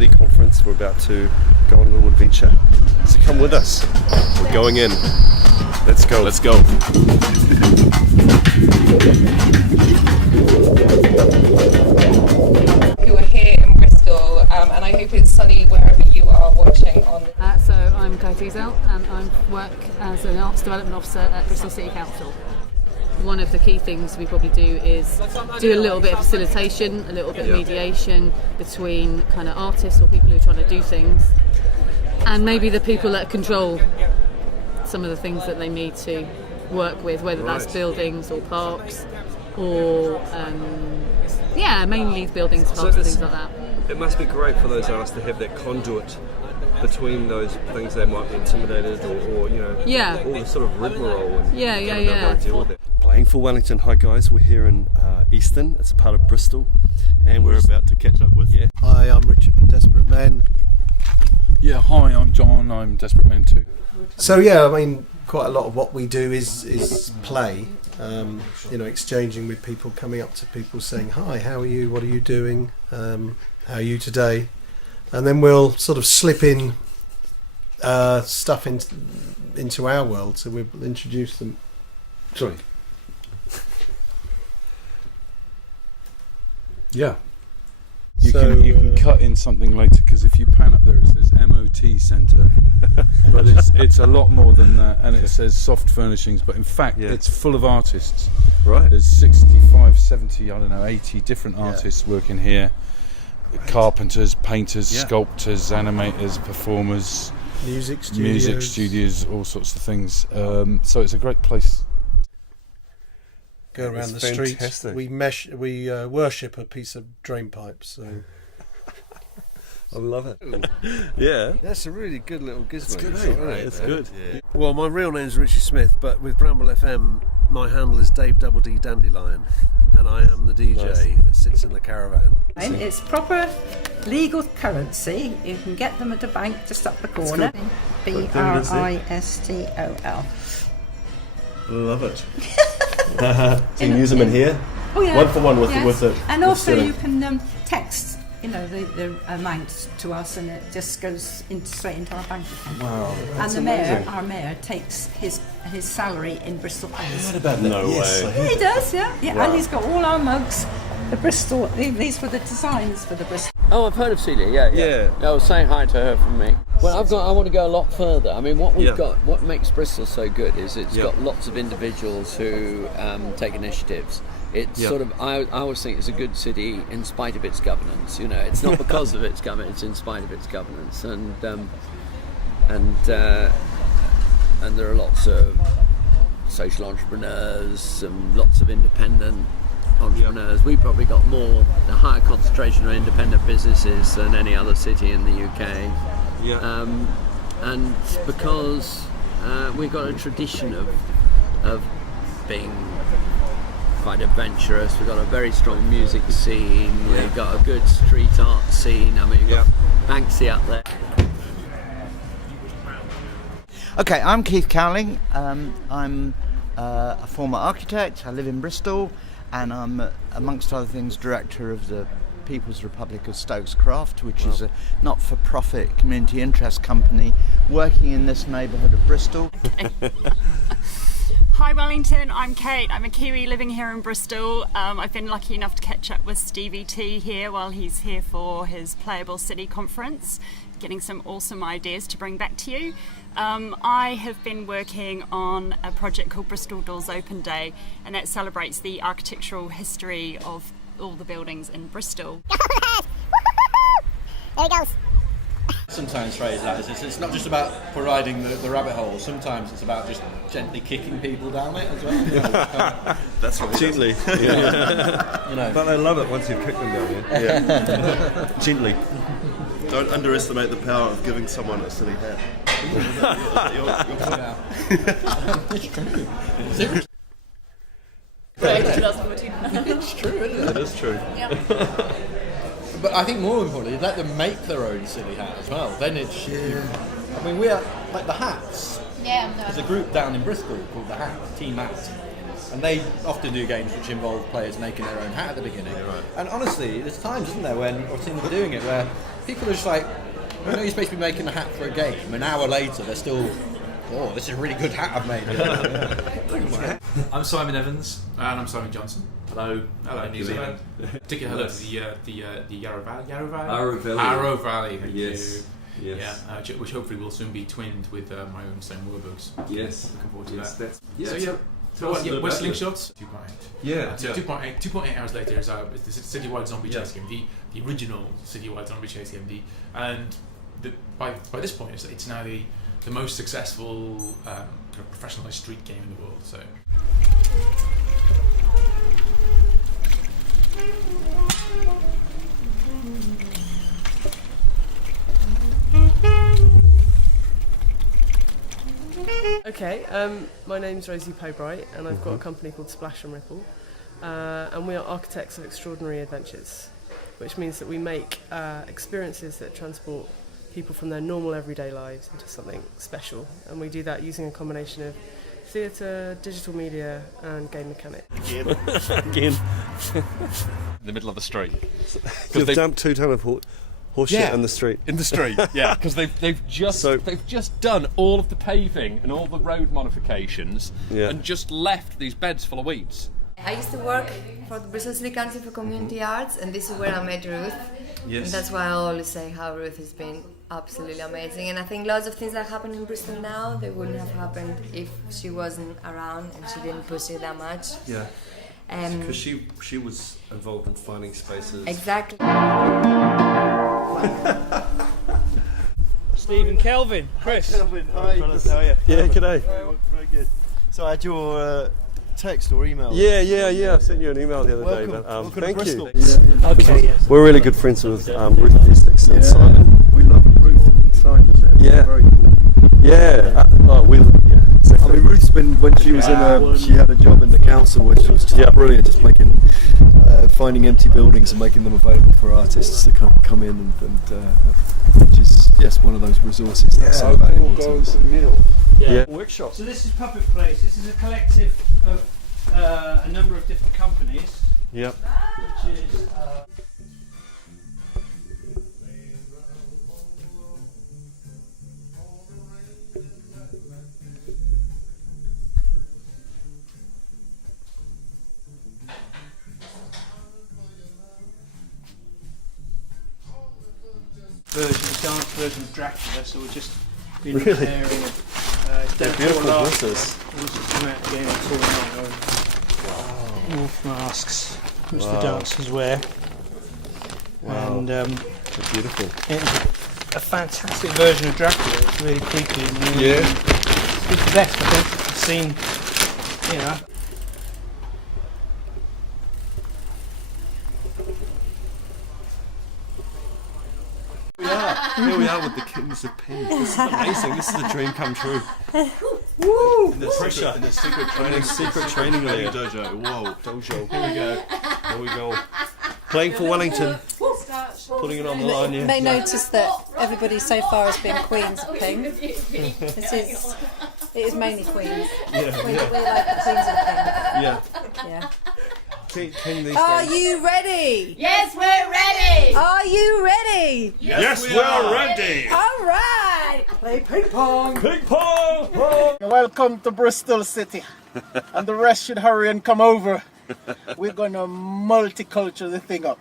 City conference. We're about to go on a little adventure. So come with us. We're going in. Let's go. Let's go. Who are here in Bristol, and I hope it's sunny wherever you are watching on. So I'm Claire Teasdale and I work as an Arts Development Officer at Bristol City Council. One of the key things we probably do is do a little bit of facilitation, a little bit of mediation between kind of artists or people who are trying to do things and maybe the people that control some of the things that they need to work with, whether that's buildings or parks or mainly buildings, parks and things like that. It must be great for those artists to have that conduit between those things they might be intimidated or all the sort of rigmarole and deal with it. Playing for Wellington. Hi guys, we're here in Easton. It's a part of Bristol and we're about to catch up with Hi, I'm Richard from Desperate Men. Yeah, hi, I'm John, I'm Desperate Men too. So I mean, quite a lot of what we do is play, exchanging with people, coming up to people saying, hi, how are you, what are you doing, how are you today? And then we'll sort of slip in stuff into our world, so we'll introduce them. Sorry. Yeah. You can cut in something later, because if you pan up there it says MOT Centre, but it's a lot more than that, and it says soft furnishings, but in fact it's full of artists. Right. There's 65, 70, 80 different artists working here. Carpenters, painters, sculptors, animators, performers, music studios, all sorts of things. So it's a great place. Go around the street. We worship a piece of drain pipe. So I love it. Yeah, that's a really good little gizmo. It's good, it's good. Yeah. Well, my real name is Richie Smith, but with Bramble FM, my handle is Dave Double D Dandelion, and I am the DJ that sits in the caravan. It's proper legal currency. You can get them at a bank just up the corner. Bristol. Love it. So you can use them in here? Oh yeah. 1 for 1 with it. And also you can text, the amount to us, and it just goes straight into our bank account. Wow. And our mayor takes his salary in Bristol pounds. I heard about that. No way. Yeah, he does, yeah. Wow. And he's got all our mugs. The Bristol, these were the designs for the Bristol. Oh, I've heard of Celia, yeah. I was saying hi to her from me. Well, I want to go a lot further. I mean, what we've got, what makes Bristol so good is it's got lots of individuals who take initiatives. It's sort of, I always think it's a good city in spite of its governance. It's not because of its governance, it's in spite of its governance. And there are lots of social entrepreneurs and lots of independent entrepreneurs. We've probably got a higher concentration of independent businesses than any other city in the UK. And because we've got a tradition of being quite adventurous. We've got a very strong music scene. We've got a good street art scene. I mean, we've got Banksy up there. Okay, I'm Keith Cowling. I'm a former architect. I live in Bristol, and I'm, amongst other things, director of the People's Republic of Stokes Craft, which is a not-for-profit community interest company working in this neighbourhood of Bristol. Hi Wellington, I'm Kate. I'm a Kiwi living here in Bristol. I've been lucky enough to catch up with Stevie T here while he's here for his Playable City conference, getting some awesome ideas to bring back to you. I have been working on a project called Bristol Doors Open Day, and that celebrates the architectural history of all the buildings in Bristol. There he goes. Sometimes phrase that is it's not just about providing the rabbit hole. Sometimes it's about just gently kicking people down it as well. That's right. Gently. But I love it once you've kicked them down. Gently. Don't underestimate the power of giving someone a silly hat. It's true. It's true, isn't it? It is true. Yeah. But I think more importantly, let them make their own silly hat as well. Then it's. I mean, we are like the Hats. Yeah. There's a group down in Bristol called the Hats, Team Hats, And they often do games which involve players making their own hat at the beginning. And honestly, there's times, isn't there, when I've seen them doing it, where people are just like, I know you're supposed to be making a hat for a game. An hour later, they're still, oh, this is a really good hat I've made. I'm Simon Evans. And I'm Simon Johnson. Hello, New Zealand. Particular hello to the Yarra Valley. Arrow Valley. Thank you. Yes. Yeah, which hopefully will soon be twinned with my own stone warbooks. Yes. Looking forward to that. Yeah. So we're Slingshots. 2.8. Yeah. 2.8 hours later is the citywide zombie chase game, the original citywide zombie chase game, and by this point it's now the most successful kind of professionalised street game in the world. So. Okay, my name's Rosie Paybright and I've got a company called Splash and Ripple, and we are architects of extraordinary adventures, which means that we make experiences that transport people from their normal everyday lives into something special, and we do that using a combination of theatre, digital media and game mechanics. Again. In the middle of the street. You've dumped 2 ton of horse shit in the street. In the street, yeah, because they've just done all of the paving and all the road modifications and just left these beds full of weeds. I used to work for the Bristol City Council for Community Arts, and this is where I met Ruth. Yes. And that's why I always say how Ruth has been absolutely amazing. And I think lots of things that happen in Bristol now, they wouldn't have happened if she wasn't around and she didn't push it that much. Yeah. Because she was involved in finding spaces. Exactly. Stephen, Kelvin, Chris. Kelvin, hi. How are you? Yeah, g'day. Very good. So I had your text or email. Yeah. I sent you an email the other day. But, welcome thank to Bristol. you. Okay, yes. We're really good friends with Ruth Essex and Simon. We love Ruth and Simon. They're very cool. Yeah. Exactly. I mean, Ruth's been, when she was she had a job in the council, which was just brilliant, just making, finding empty buildings and making them available for artists to come in which is, one of those resources that's so valuable to us. Workshop. So this is Puppet Place. This is a collective of a number of different companies. Yep. Which is... dance version of Dracula, so we're just been preparing they're beautiful dresses. Wolf masks, which the dancers wear. Wow. And they're beautiful. It's a fantastic version of Dracula. It's really creepy and really it's the best I think I've seen, you know. Here we are with the kittens of pins. This is amazing. This is a dream come true. Woo! The pressure. In the secret training layer. Dojo. Whoa. Dojo. Here we go. Playing for Wellington. Putting it on the line, You may notice that everybody so far has been Queens of Ping. It is mainly Queens. We like the Queens of Ping. Yeah. Are you ready? Yes, we're ready. Are you ready? Yes, we're ready. All right. Play ping pong. Ping pong. Welcome to Bristol City. And the rest should hurry and come over. We're going to multiculture the thing up.